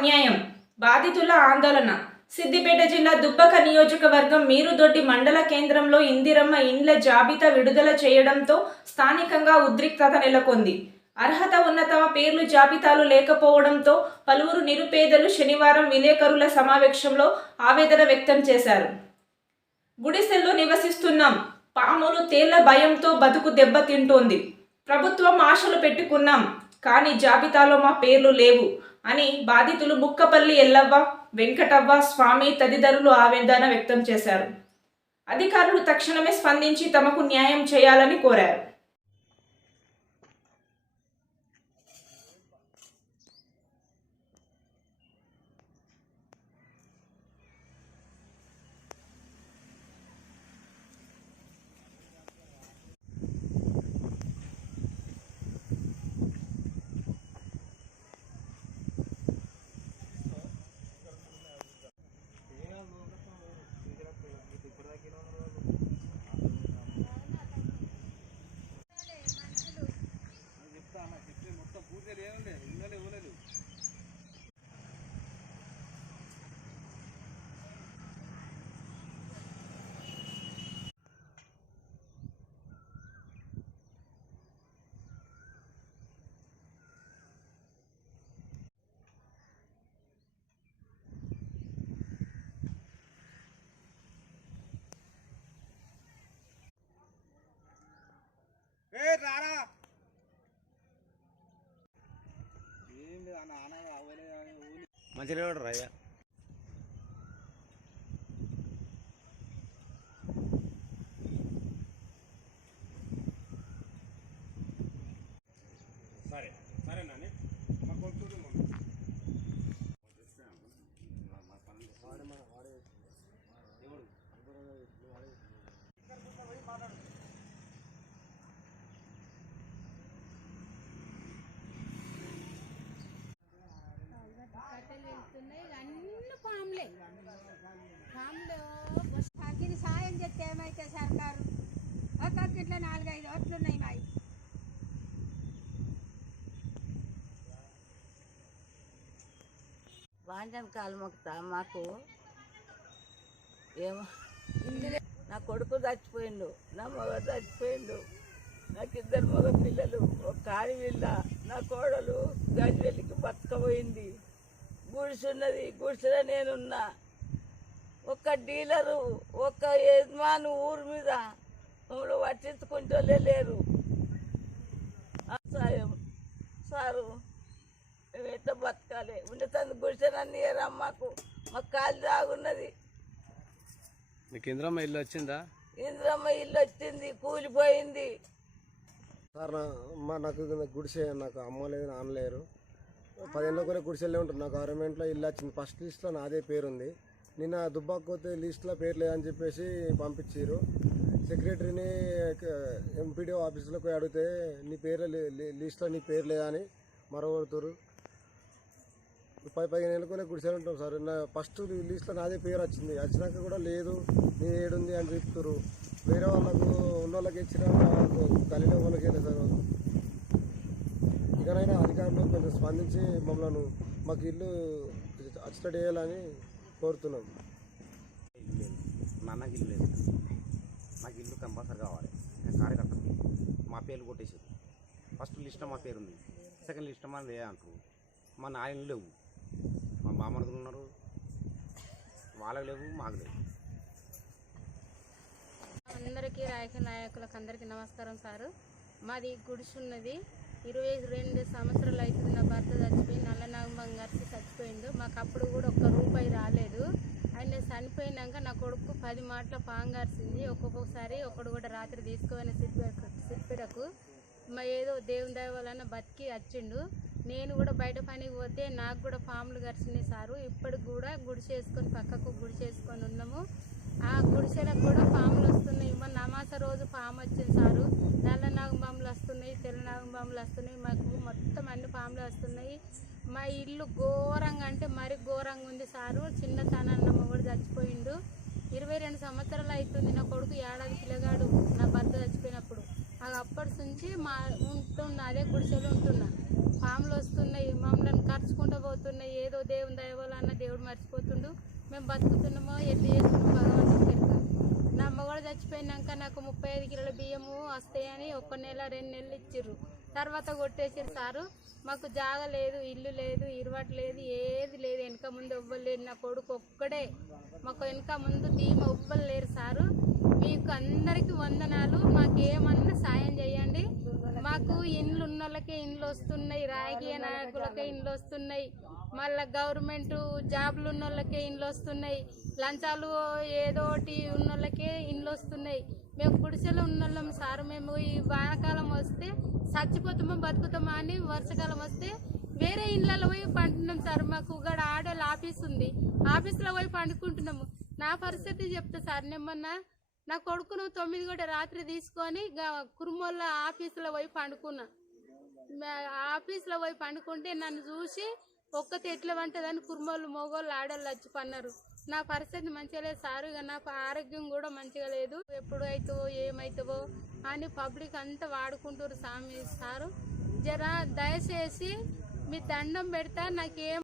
అన్యాయం, బాధితుల ఆందోళన. సిద్దిపేట జిల్లా దుబ్బక నియోజకవర్గం మీరుదొడ్డి మండల కేంద్రంలో ఇందిరమ్మ ఇండ్ల జాబితా విడుదల చేయడంతో స్థానికంగా ఉద్రిక్తత నెలకొంది. అర్హత ఉన్న తమ పేర్లు జాబితాలు లేకపోవడంతో పలువురు నిరుపేదలు శనివారం విలేకరుల సమావేశంలో ఆవేదన వ్యక్తం చేశారు. గుడిసెల్లో నివసిస్తున్నాం, పాములు తేళ్ల భయంతో బతుకు దెబ్బతింటోంది. ప్రభుత్వం ఆశలు పెట్టుకున్నాం, కానీ జాబితాలో మా పేర్లు లేవు అని బాధితులు ముక్కపల్లి ఎల్లవ్వ, వెంకటవ్వ, స్వామి తదితరులు ఆవేదన వ్యక్తం చేశారు. అధికారులు తక్షణమే స్పందించి తమకు న్యాయం చేయాలని కోరారు. మంచిగా రాయ్యా సరే సరే నాని మా కొంచెం అన్ని పాములే తగ్గిన సాయం చెప్తే ఏమైతే సర్కారు ఒక్కొక్క ఇట్లా 4-5 ఓట్లున్నాయి మావి. వాంజన్ కాలు మొక్కుతా మాకు ఏమో నా కొడుకు చచ్చిపోయిండు, నా మగ చచ్చిపోయిండు, నాకు 2 మగ పిల్లలు, ఒక ఆడపిల్ల, నా కోడలు గజ్వెల్లికి బతకపోయింది. గుడిసున్నది, గుడిసెలో నేనున్నా. ఒక్క డీలరు, ఒక్క యజమాను ఊరి మీద మమ్మల్ని పట్టించుకుంటూనే లేరు. సాయం సారు, మేము ఎట్లా బతకాలి? ఉండేది గుడిసెనన్నీ రమ్మకు, మాకు కాలు దాగున్నది. మీకు ఇంద్రమ్మ ఇల్లు వచ్చిందా? ఇంద్రమ్మ ఇల్లు వచ్చింది, కూలిపోయింది. సార్ నాకు గుడిసె, నాకు అమ్మ లేదు, నాన్న లేరు. 10 ఏళ్ళ కూడా గుడిసెల్లే ఉంటారు. నాకు గవర్నమెంట్లో ఇల్లు వచ్చింది. ఫస్ట్ లిస్ట్లో నాదే పేరుంది. నిన్న దుబ్బాకపోతే లిస్ట్లో పేరు లేదని చెప్పేసి పంపించారు. సెక్రటరీని ఎంపీడీఓ ఆఫీసులోకి పోయి అడిగితే నీ పేరు లిస్ట్లో నీ పేరు లేదని మరొకరు 15 ఏళ్ళ కూడా గుడిసెలు ఉంటాం సార్. ఫస్ట్ లిస్ట్లో నాదే పేరు వచ్చింది, వచ్చినాక కూడా లేదు, నీ ఏడుంది అని చెప్తారు. వేరే వాళ్ళకు ఉన్న వాళ్ళకి ఇచ్చిన గలీలో వాళ్ళకి వెళ్ళదు సార్. ఇకనైనా అధికారులు కొంచెం స్పందించి మమ్మల్ని మాకు ఇల్లు అచ్చట వేయాలని కోరుతున్నాం. మా అన్నకి ఇల్లు లేదు, మాకు ఇల్లు కంపల్సరీ కావాలి. నేను కార్యకర్త, మా పేర్లు కొట్టేసారు. ఫస్ట్ లిస్ట్లో మా పేరు ఉంది, సెకండ్ లిస్ట్లో మా లే అంటారు. మా నాయనలు లేవు, మా బామ్మర్దులు ఉన్నారు, వాళ్ళకి లేవు, మాకు లేవు. అందరికీ రాజకీయ నాయకులకు అందరికీ నమస్కారం సారు. మాది గుడిసున్నది, 22 సంవత్సరాలు అవుతుంది. నా భర్త చచ్చిపోయి నల్లనాగం గారి చచ్చిపోయిండు. మాకు అప్పుడు కూడా ₹1 రాలేదు. ఆయన చనిపోయినాక నా కొడుకు 10 మాటల పాంగార్చింది. ఒక్కొక్కసారి ఒకడు కూడా రాత్రి తీసుకుపోయిన సిద్దిపేటకు మా ఏదో దేవుని దయ వలన బతికి వచ్చిండు. నేను కూడా బయట పనికి పోతే నాకు కూడా పాములు గరిచినాయి సారు. ఇప్పటికి కూడా గుడిసేసుకొని పక్కకు గుడిసేసుకొని ఉన్నాము. ఆ గుడిసెలకు కూడా పాములు వస్తున్నాయి. మన నమాస రోజు పాము వచ్చింది సారు. నల్ల నాగంబాములు వస్తున్నాయి, తెల్ల నాగంబాములు వస్తున్నాయి. మాకు మొత్తం అన్ని పాములు వస్తున్నాయి. మా ఇల్లు ఘోరంగా అంటే మరి ఘోరంగా ఉంది సారు. చిన్నతనాన్న కూడా చచ్చిపోయిండు. 22 సంవత్సరాలు అవుతుంది. నా కొడుకు 7 ఏడాది పిల్లగాడు నా భర్త చచ్చిపోయినప్పుడు. అప్పటి నుంచి ఉంటున్నా, అదే గుడిసెలో ఉంటున్నా. పాములు వస్తున్నాయి, మమ్మల్ని ఖర్చుకుంటూ పోతున్నాయి. ఏదో దేవుని దయ వల్ల అన్న దేవుడు మర్చిపోతుండు. మేము బతుకుతున్నామో ఎట్లా చేస్తున్నామో భగవంతుడు తెలుసు. నా అమ్మ కూడా చచ్చిపోయినాక నాకు 35 కిలోల బియ్యము వస్తాయని 1 నెల 2 నెలలు ఇచ్చిర్రు. తర్వాత కొట్టేసారు సారు. మాకు జాగ లేదు, ఇల్లు లేదు, ఇరువట్ లేదు, ఏది లేదు. వెనక ముందు ఎవ్వరు లేరు. నా కొడుకు ఒక్కడే. మాకు వెనక ముందు ధీమ ఎవ్వరు లేరు సారు. మీకు అందరికీ వందనాలు. మాకేమన్నా సాయం చేయండి. మాకు ఇండ్లు ఉన్న వాళ్ళకే ఇండ్లు వస్తున్నాయి, రాజకీయ నాయకులకే ఇండ్లు వస్తున్నాయి, మళ్ళీ గవర్నమెంట్ జాబ్లు ఉన్న వాళ్ళకే ఇండ్లు వస్తున్నాయి, లంచాలు ఏదోటి ఉన్న వాళ్ళకే ఇండ్లు వస్తున్నాయి. మేము గుడిసెలో ఉన్న వాళ్ళం సార్. మేము ఈ వానకాలం వస్తే చచ్చిపోతామో బతుకుతామా అని, వర్షాకాలం వస్తే వేరే ఇళ్ళలో పోయి పండుతున్నాం సార్. మాకు ఇక్కడ ఆడోళ్ళ ఆఫీస్ ఉంది, ఆఫీస్లో పోయి పండుకుంటున్నాము. నా పరిస్థితి చెప్తా సార్. నిమ్మన్నా నా కొడుకును 9 గంటల రాత్రి తీసుకొని కురుమోళ్ళ ఆఫీసులో పోయి పండుకున్నా. ఆఫీసులో పోయి పండుకుంటే నన్ను చూసి ఒక్కతే ఎట్లా వంటదని కురుమోళ్ళు మగోళ్ళు ఆడోళ్ళు వచ్చి పన్నారు. నా పరిస్థితి మంచిగా లేదు సార్. ఇక నా ఆరోగ్యం కూడా మంచిగా లేదు. ఎప్పుడు అవుతావో ఏమవుతావో అని పబ్లిక్ అంతా వాడుకుంటారు సామి సారు. జర దయచేసి మీ దండం పెడతా. నాకేం